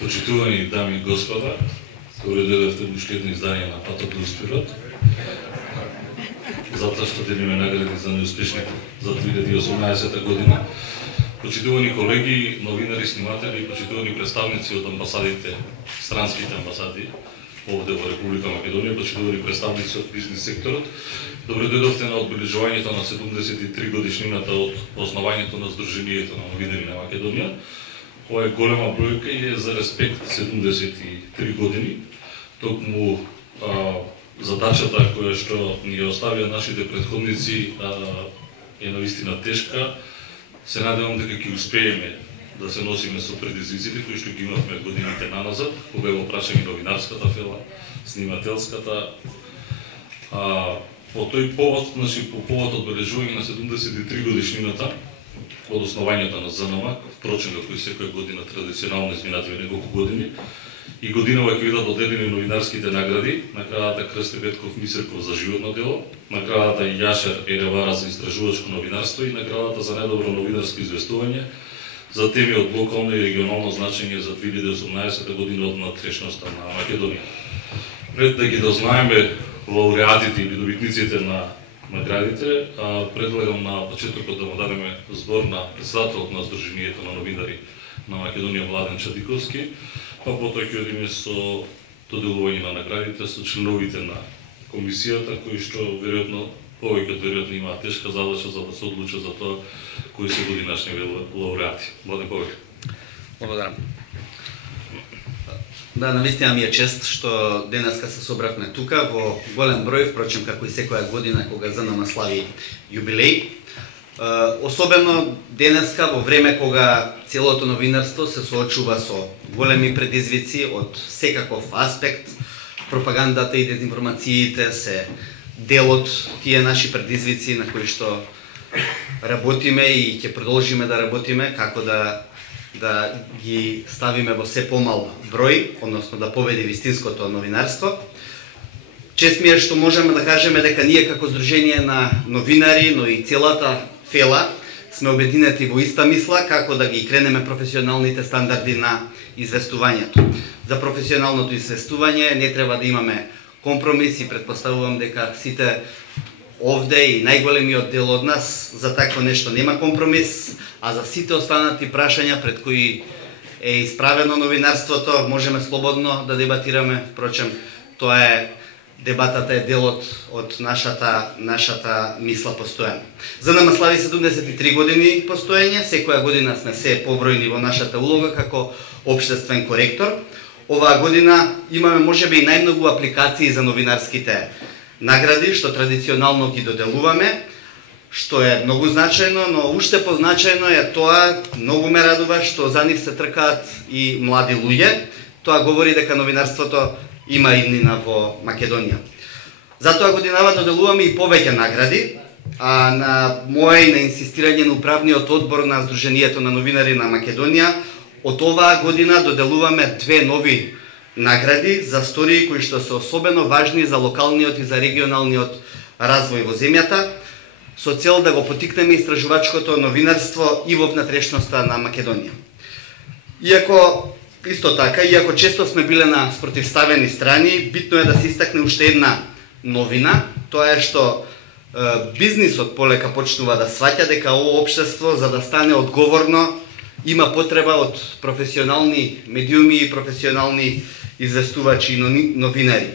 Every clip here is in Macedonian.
Почитувани дами и господа, добре дојдовте во уште едно издание на Патот до успехот. Затоа што делиме награди за неуспешни за 2018 година. Почитувани колеги, новинари, сниматели и почитувани представници од амбасадите, странските амбасади овде во Република Македонија, почитувани представници од бизнис секторот, добре дојдовте на одбележувањето на 73 годишнината од основањето на Сдруженијето на новинари на Македонија. Ова е голема бројка и е за респект 73 години. Токму задачата која што ни оставија нашите претходници е навистина тешка. Се надевам дека ќе успееме да се носиме со предизвиците кои што ги имавме годините наназад, кога го прашаме новинарската фела, снимателската. По тој повод, значи по повод одбележување на 73 годишнината од основањето на ЗНМ, впрочем како и секоја година традиционално изминативе неколку години, и годинава ќе бидат доделени новинарските награди, наградата Крсте Бетков Мисерков за животно дело, наградата Јашер Еревара за истражувачко новинарство и наградата за најдобро новинарско известување за теми од локално и регионално значење за 2018 година од натрешноста на Македонија. Пред да ги дознаеме лауреатите или добитниците на наградите, предлагам на почетокот да му дадеме збор на председателот на Сдруженијето на новинари на Македонија Владен Чадиковски, па потоа ќе одиме со доделување на наградите со членовите на комисијата, кои што веројатно повеќе веројатно имаат тешка задача за да се одлучат за тоа кои се годинашни лауреати. Владен, повеќе. Благодарам. Да, навистина ми е чест што денеска се собравме тука во голем број, впрочем како и секоја година кога ЗНМ слави јубилеј. Особено денеска во време кога целото новинарство се соочува со големи предизвици од секаков аспект, пропагандата и дезинформациите се дел од тие наши предизвици на кои што работиме и ќе продолжиме да работиме како да ги ставиме во се помал број, односно да победи вистинското новинарство. Чест ми е што можеме да кажеме дека ние како Сдружение на новинари, но и целата фела сме обединети во иста мисла како да ги кренеме професионалните стандарди на известувањето. За професионалното известување не треба да имаме компромис и предпоставувам дека сите овде и најголемиот дел од нас за такво нешто нема компромис, а за сите останати прашања пред кои е исправено новинарството можеме слободно да дебатираме. Впрочем, тоа е дебатата е дел од нашата мисла постојано. ЗНМ слави 73 години постоење, секоја година сме се побројни во нашата улога како општествен коректор. Оваа година имаме можеби и најмногу апликации за новинарските награди, што традиционално ги доделуваме, што е многу значајно, но уште позначајно е тоа, многу ме радува што за нив се тркаат и млади луѓе. Тоа говори дека новинарството има иднина во Македонија. Затоа годинава доделуваме и повеќе награди, а на моje и на инсистирање на управниот одбор на Сдруженијето на новинари на Македонија, од оваа година доделуваме две нови награди за стории кои што се особено важни за локалниот и за регионалниот развој во земјата, со цел да го потикнеме истражувачкото новинарство и во внатрешноста на Македонија. Иако често сме биле на спротивставени страни, битно е да се истакне уште една новина, тоа е што бизнисот полека почнува да сваќа дека ово општество за да стане одговорно има потреба од професионални медиуми и професионални известувачи и новинари.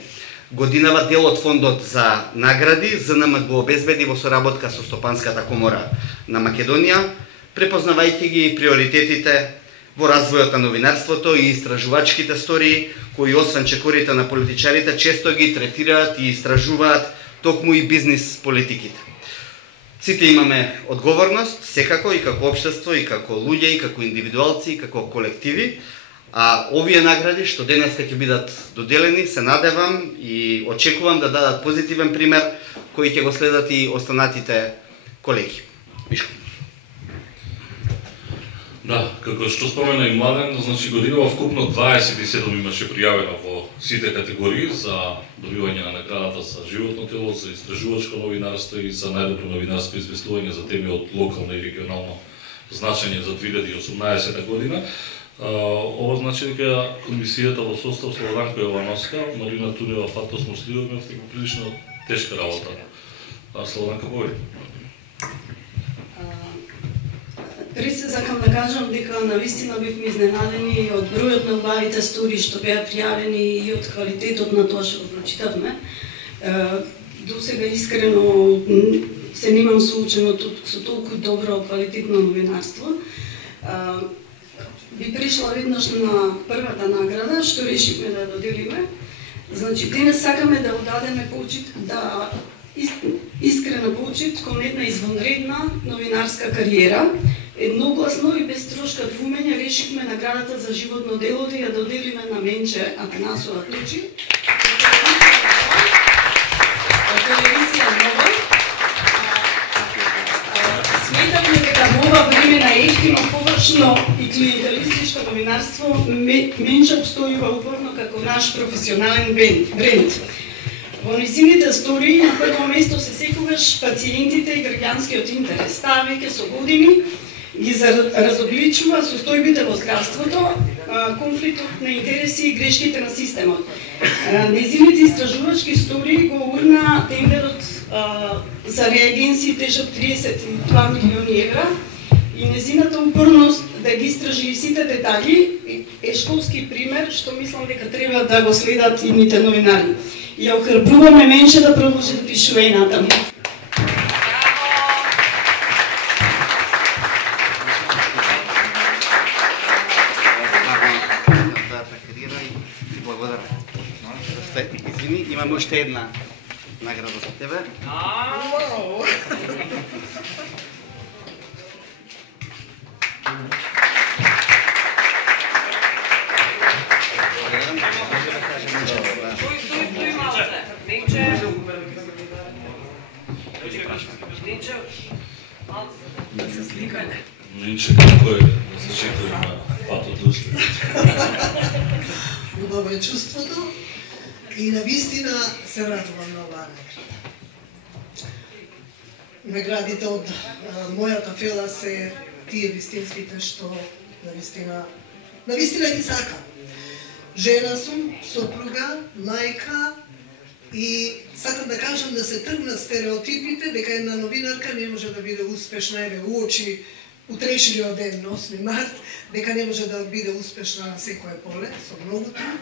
Годинава дел од фондот за награди ЗНМ го обезбеди во соработка со Стопанската комора на Македонија, препознавајќи ги приоритетите во развојот на новинарството и истражувачките стории, кои освен чекорите на политичарите често ги третираат и истражуваат токму и бизнис политиките. Сите имаме одговорност, секако и како општество, и како луѓе, и како индивидуалци, и како колективи, а овие награди што денес ќе бидат доделени, се надевам и очекувам да дадат позитивен пример кој ќе го следат и останатите колеги. Мишко. Да, како што спомена и Младен, значи годинава вкупно 27 имаше пријавено во сите категории за добивање на наградата за животно тело, за истражувачко новинарство и за најдобро новинарско известување за теми од локално и регионално значење за 2018 година. Ова значи дека комисијата во состав Слободанка Јовановска, Марина Тунева, Фато Смуслиева имавте прилично тешка работа. Слободанка говори. Пред се сакам да кажам дека навистина бевме изненадени од бројот на убавите стори што беа пријавени и од квалитетот на тоа што го прочитавме. Досега искрено се немам соучено со толку добро квалитетно новинарство. Би пришла веднаш на првата награда што решивме да доделиме. Значи денес сакаме да одадеме почит, да искрена почит кон една извонредна новинарска кариера. Едногласно и без трошка двумење решивме наградата за животно дело да ја доделиме на Менче Атанасова Тучи. Телевизија Нова. Сметавме дека во ова време на ефтино, површно и клиентелистичко новинарство Менче обстојува упорно како наш професионален бренд. Во нејзините стории на прво место се секогаш пациентите и граѓанскиот интерес. Таа веќе со години ги разобличува состојбите во здравството, конфликтот на интереси и грешките на системот. Нејзините истражувачки истории го урна тендерот за реагенции тежок 32 милиони евра и нејзината упорност да ги истражи и сите детали е школски пример што мислам дека треба да го следат идните новинари. Ја охрабруваме Менче да продолжи да пишува и натаму. Извини, имаме уште една награда за тебе. Менче, како е да се чекува на патот услед? Убаво е чувството и навистина се радувам на оваа награда. Наградите од мојата фела се тие вистинските што навистина ги сакам. Жена сум, сопруга, мајка и сакам да кажам да се тргнат стереотипите дека една новинарка не може да биде успешна, еве уочи утрешниот ден, 8 март, дека не може да биде успешна на секое поле, со многу труд,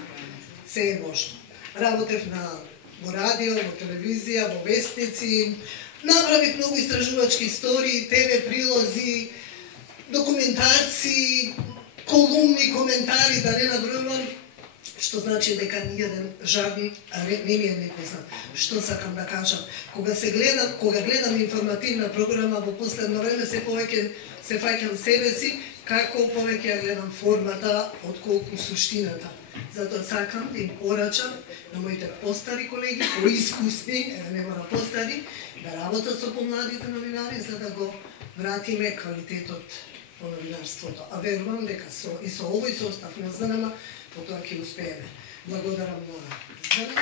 се е можно. Работев во радио, во телевизија, во вестници, направив многу истражувачки истории, ТВ прилози, документарци, колумни, коментари, да не набројувам, што значи дека ниједен жаден не ми е непознат. Што сакам да кажам? Кога гледам информативна програма во последно време се повеќе се фаќам себе си, како повеќе ја гледам формата отколку суштината. Затоа сакам да им порачам на моите постари колеги, поискусни, не мора постари, да работат со помладите новинари за да го вратиме квалитетот во новинарството. А верувам дека и со овој состав на ЗНМ потоа ќе успееме. Благодарам на ЗНМ.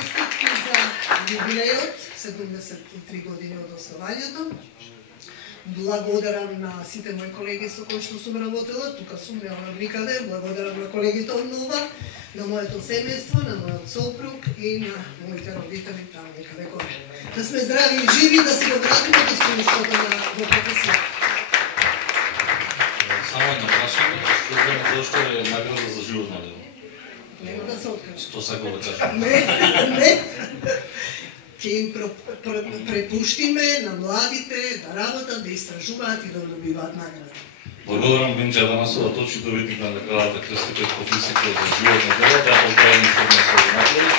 Честитки за јубилејот, 73 години од основањето. Благодарам на сите мои колеги со кои што сум работела, тука сум, не одам никаде. Благодарам на колегите од Нова, на моето семејство, на мојот сопруг и на моите родители таму некаде горе. Да сме здрави и живи, да се го вратиме достоинството во професија. Само едно прашање, следно тоа што е награда за животно дело. Нема да се откажам. Што сакам да кажам? Не. Ќе им препуштиме на младите да работат, да истражуваат и да добиваат награда. Благодарам Менче Атанасова Тучи, добитник на наградата Крсти Петков Институт за животно дело, да поздравим информација за награда.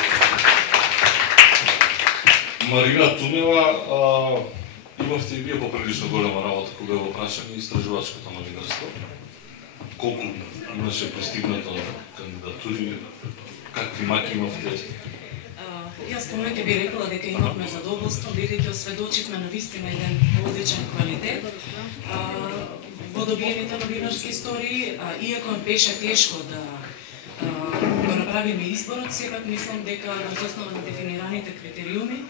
Марина Тунева, имавте и вие поприлично голема работа кога го прашаме истражувачкото новинарство. Колку имаше постигнато кандидатури, какви маки имавте? Јас повеќе би рекла дека имавме задоволство, бидејќи осведочивме на вистина еден одличен квалитет во добиените новинарски истории, иако беше тешко да го направиме изборот, сепак мислам дека во основа на дефинираните критериуми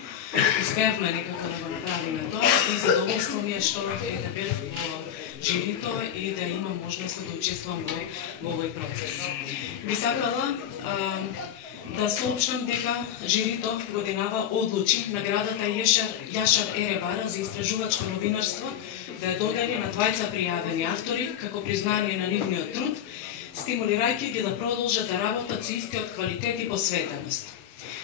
успеавме некако да го направиме тоа и задоволство ми е што бев во живито и да имам можност да учествувам во овој процес. Би сакала да соопштам дека жирито годинава одлучи наградата Јашар Еребара за истражувачко новинарство да ја додели на двајца пријавени автори како признание на нивниот труд, стимулирајќи ги да продолжат да работат со истиот квалитет и посветеност.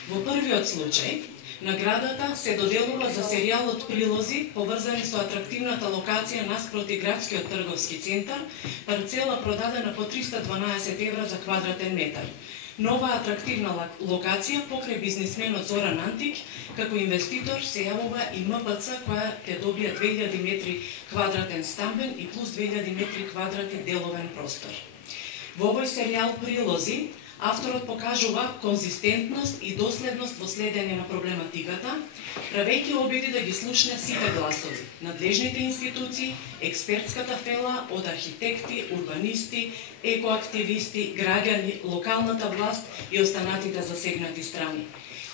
Во првиот случај, наградата се доделува за серијалот Прилози, поврзани со атрактивната локација наспроти градскиот трговски центар, парцела продадена по 312 евра за квадратен метар. Нова атрактивна локација покрај бизнисменот Зоран Антик, како инвеститор се јавува и МПЦ која ќе добија 2000 метри квадратен стамбен и плюс 2000 метри квадратни деловен простор. Во овој серијал Прилози, авторот покажува конзистентност и доследност во следење на проблематиката, правејќи обиди да ги слушне сите гласови, надлежните институции, експертската фела од архитекти, урбанисти, екоактивисти, граѓани, локалната власт и останатите засегнати страни.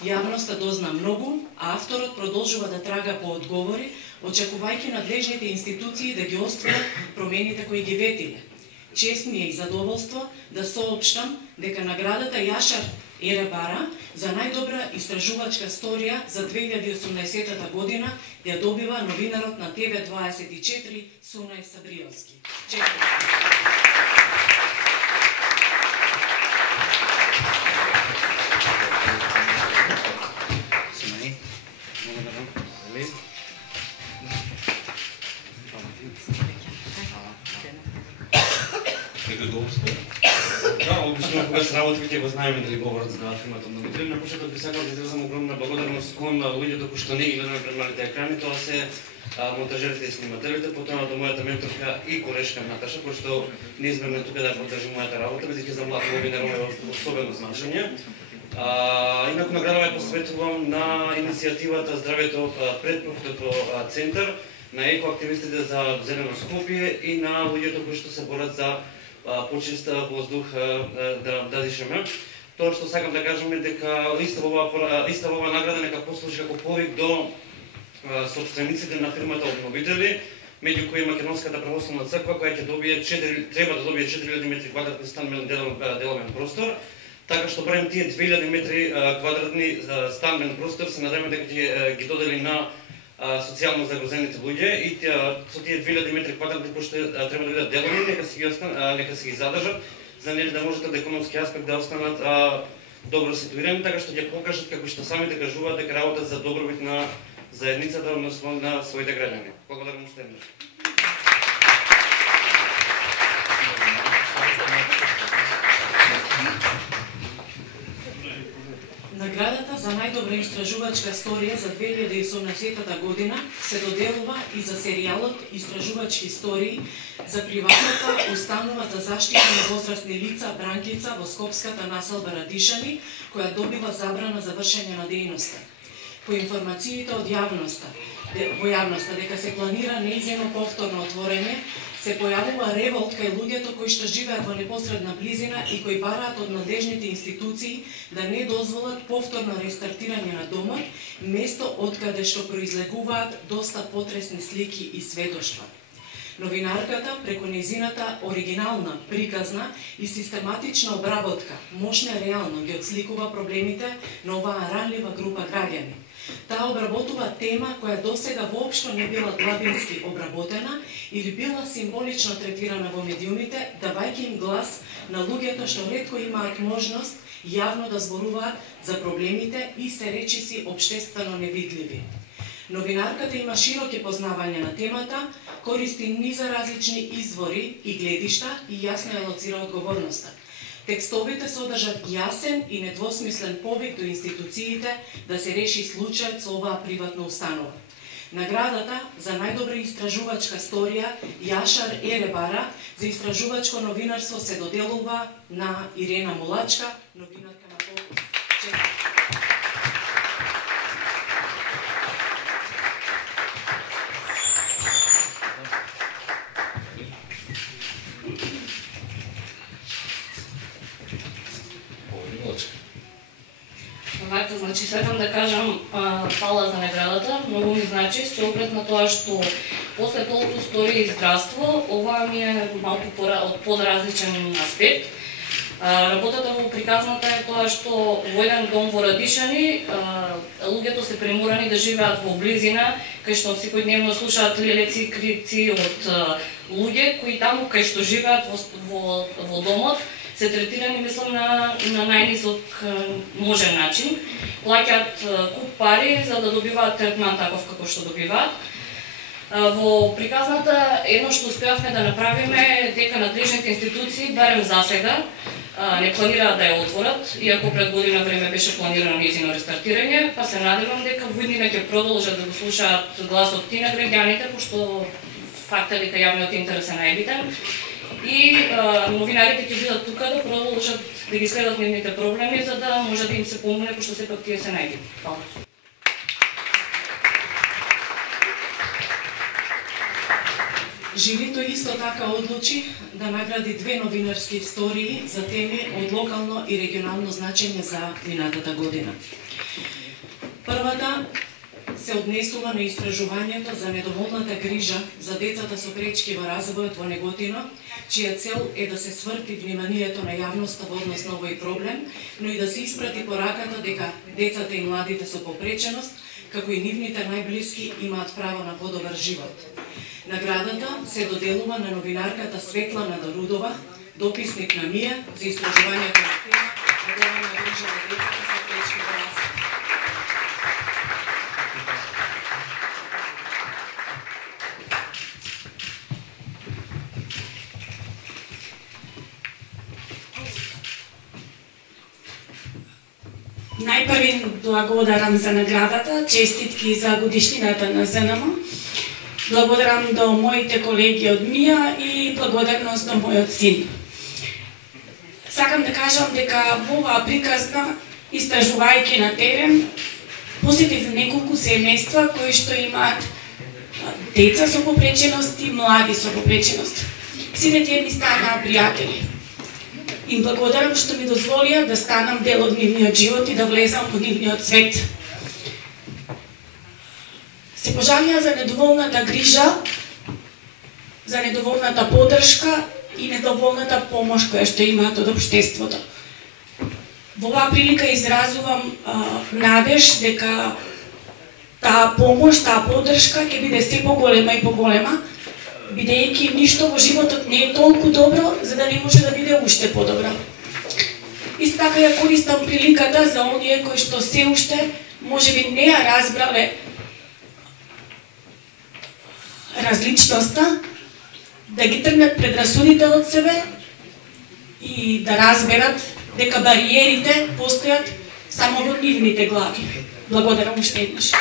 Јавноста дозна многу, а авторот продолжува да трага по одговори, очекувајќи надлежните институции да ги остварат промените кои ги ветиле. Чест ми е и задоволство да соопштам дека наградата Јашар Еребара за најдобра истражувачка сторија за 2018 година ја добива новинарот на ТВ24 Сунај Сабриовски. Да, обично кога се работи ќе го знаеме дали говорат за фирмата Обновители. На почеток би сакал да изразам огромна благодарност кон луѓето кои што не ги гледаме пред малите екрани, тоа се монтажерите и снимателите, потоа до мојата менторка и колешка Наташа, која што неизмерно тука да поддржи мојата работа, бидејќи за млад новинар ова е особено значење. Инаку наградава ја посветувам на иницијативата Здравјето пред профитот центар, на екоактивистите за зелено Скопје и на луѓето кои што се борат за почист воздух да дишеме. Тоа што сакам да кажам е дека иста ова награда нека послужи како повик до собствениците на фирмата Обновители, меѓу кои Македонската православна црква која ќе добие треба да добие 4000 метри квадратни стамбен деловен простор, така што барем тие 2000 метри квадратни стамбен простор се надеваме дека ќе ги додели на социјално загрозените луѓе и со тие 2000 метри квадратни кои што треба да бидат делови, нека се ги задржат, за нели да можат од економски аспект да останат добро ситуирани, така што ќе покажат како што самите кажуваат дека работат за добробит на заедницата, односно на своите граѓани. Благодарам уште еднаш. Наградата за најдобра истражувачка сторија за 2018 година се доделува и за серијалот Истражувачки истории за приватната установа за заштита на возрастни лица Бранкица во скопската населба Радишани, која добива забрана за вршење на дејноста. По информациите од јавноста дека се планира нејзино повторно отворење, се појавува револт кај луѓето кои што живеат во непосредна близина и кои бараат од надлежните институции да не дозволат повторно рестартирање на домот, место од каде што произлегуваат доста потресни слики и сведоштва. Новинарката, преку нејзината оригинална, приказна и систематична обработка, мощно и реално ги отсликува проблемите на оваа ранлива група граѓани. Таа обработува тема која досега воопшто не била главински обработена или била символично третирана во медиумите, давајќи им глас на луѓето што ретко имаат можност јавно да зборуваат за проблемите и се речиси општествено невидливи. Новинарката има широки познавање на темата, користи низа различни извори и гледишта и јасно ја лоцира одговорноста. Текстовите содржат јасен и недвосмислен повик до институциите да се реши случајот со оваа приватна установа. Наградата за најдобра истражувачка сторија Јашар Еребара за истражувачко новинарство се доделува на Ирена Мулачка, новинарка на Фокус. Овака, значи сакам да кажам фала за наградата, многу ми значи, со оглед на тоа што после толку историја и здравство, ова ми е малку од подразличен аспект. Работата во приказната е тоа што во еден дом во Радишани луѓето се приморани да живеат во близина, кај што секојдневно слушаат лелеци и крици од луѓе кои таму кај што живеат во домот се третирани, мислам, на најнисок можен начин. Плаќаат куп пари за да добиваат третман таков како што добиваат. Во приказната едно што успеавме да направиме дека надлежните институции, барем за сега, не планираат да ја отворат, иако пред година време беше планирано нејзино рестартирање, па се надевам дека во иднина ќе продолжат да го слушаат гласот и на граѓаните, пошто факт е дека јавниот интерес е најбитен. И новинарите ќе бидат тука да продолжат да ги следат нивните проблеми, за да може да им се помогне, пошто сепак тие се најбитни. Фала. Жирито исто така одлучи да награди две новинарски истории за теми од локално и регионално значење за минатата година. Првата се однесува на истражувањето за недоволната грижа за децата со пречки во развојот во Неготино, чија цел е да се сврти вниманието на јавноста во однос на овој проблем, но и да се испрати пораката дека децата и младите со попреченост, како и нивните најблиски, имаат право на подобар живот. Наградата се доделува на новинарката Светлана Дарудова, дописник на МИА за истражувањето на тема недоволна грижа за децата со пречки во развојот. Најпрви благодарам за наградата, честитки за годишнината на ЗНМ. Благодарам до моите колеги од МИА и благодарност до мојот син. Сакам да кажам дека во оваа приказна, истражувајќи на терен, посетив неколку семејства кои што имаат деца со попреченост и млади со попреченост. Сите тие ми станаа пријатели. Им благодарам што ми дозволија да станам дел од нивниот живот и да влезам во нивниот свет. Се пожалија за недоволната грижа, за недоволната поддршка и недоволната помош која што имаат од општеството. Во оваа прилика изразувам надеж дека таа помош, таа поддршка ќе биде се поголема и поголема, бидејќи ништо во животот не е толку добро, за да не може да биде уште подобро. Исто така ја користам приликата за оние кои што се уште можеби не ја разбрале различноста, да ги тргнат предрасудите од себе и да разберат дека бариерите постојат само во нивните глави. Благодарам уште еднаш.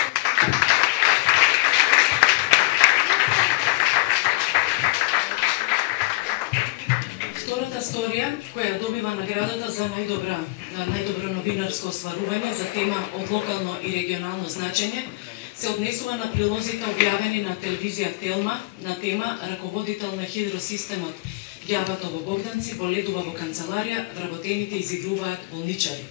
Втората сторија, која добива наградата за најдобро новинарско остварување за тема од локално и регионално значење, се однесува на прилозите објавени на телевизија Телма на тема раководител на хидросистемот Ѓавато во Богданци боледува во канцеларија, вработените изигруваат болничари.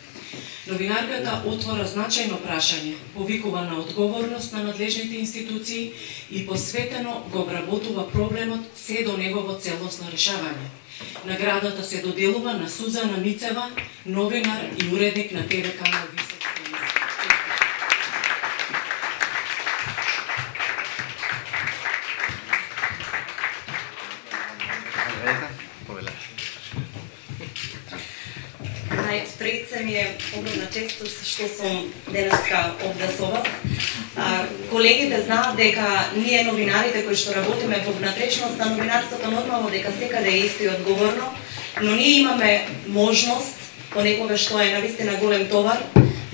Новинарката отвора значајно прашање, повикува на одговорност на надлежните институции и посветено го обработува проблемот се до негово целосно решавање. Наградата се доделува на Сузана Мицева, новинар и уредник на ТВ канал Висок. Пред се ми е огромна чест што сум денеска овде со вас. Колегите знаат дека ние новинарите кои што работиме во внатрешност на новинарството нормално дека секаде е исто и одговорно, но ние имаме можност, понекогаш што е навистина голем товар,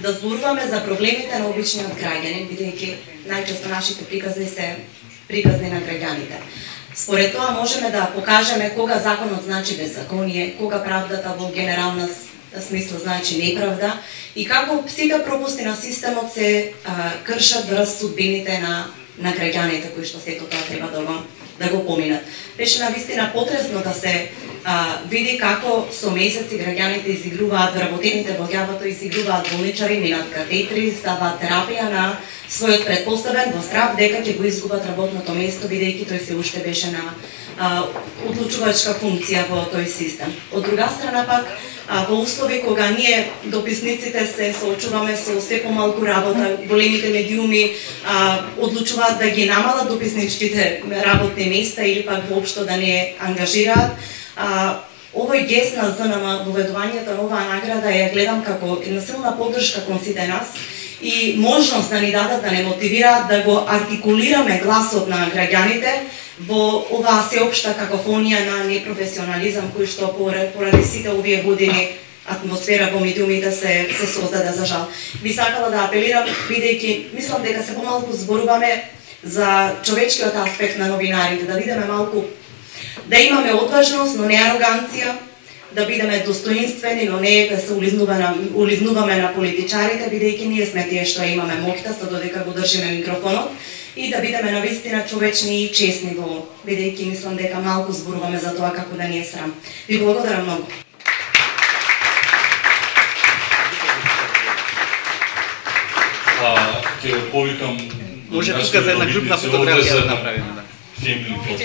да зборуваме за проблемите на обичниот граѓанин, бидејќи најчесто нашите приказни се приказни на граѓаните. Според тоа можеме да покажеме кога законот значи беззаконие, кога правдата во генерална смисла значи неправда и како сите пропусти на системот се кршат врз судбините на граѓаните кои што сето тоа треба да го да го поминат. Беше навистина потресно да се види како со месеци граѓаните изигруваат вработените во ѓавото, изигруваат болничари, минат катетри, ставаат терапија на својот предпоставен во страв дека ќе го изгубат работното место, бидејќи тој се уште беше на одлучувачка функција во тој систем. Од друга страна пак, во услови кога ние дописниците се соочуваме со се помалку работа, големите медиуми одлучуваат да ги намалат дописничките работни места или пак воопшто да не ангажираат, овој гест на ЗНМ, воведувањето на оваа награда ја гледам како една силна поддршка кон сите нас и можност да ни дадат, да не мотивираат да го артикулираме гласот на граѓаните во оваа сеопшта какофонија на непрофесионализам кој што поради сите овие години атмосфера во медиумите се создаде за жал. Би сакала да апелирам, бидејќи мислам дека се помалку зборуваме за човечкиот аспект на новинарите, да бидеме малку, да имаме одважност, но не ароганција, да бидеме достоинствени, но не да се улизнуваме на политичарите, бидејќи ние сме тие што имаме моќта, со додека го држиме микрофонот, и да бидеме навистина човечни и честни во, бидејќи мислам дека малку зборуваме за тоа како да ни е срам. Ви благодарам многу. Ќе повикам. Може тука за една групна фотографија да направиме, да. Фемили фото.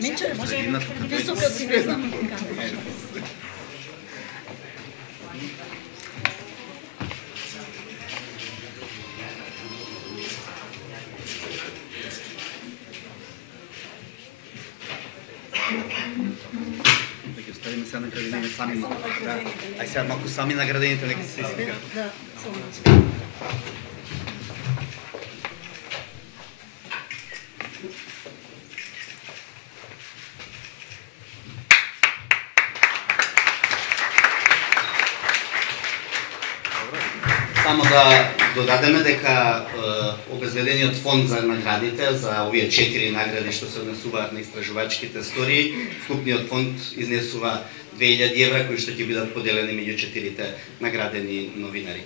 Менче, може висока си не знам. Ќе оставиме сега наградените сами. Да. Ај сега малку сами наградените нека се сликаат. Да, само. Само да додадеме дека обезбедениот фонд за наградите за овие 4 награди што се однесуваат на истражувачките истории, вкупниот фонд изнесува 2000 евра кои што ќе бидат поделени меѓу 4 наградени новинари.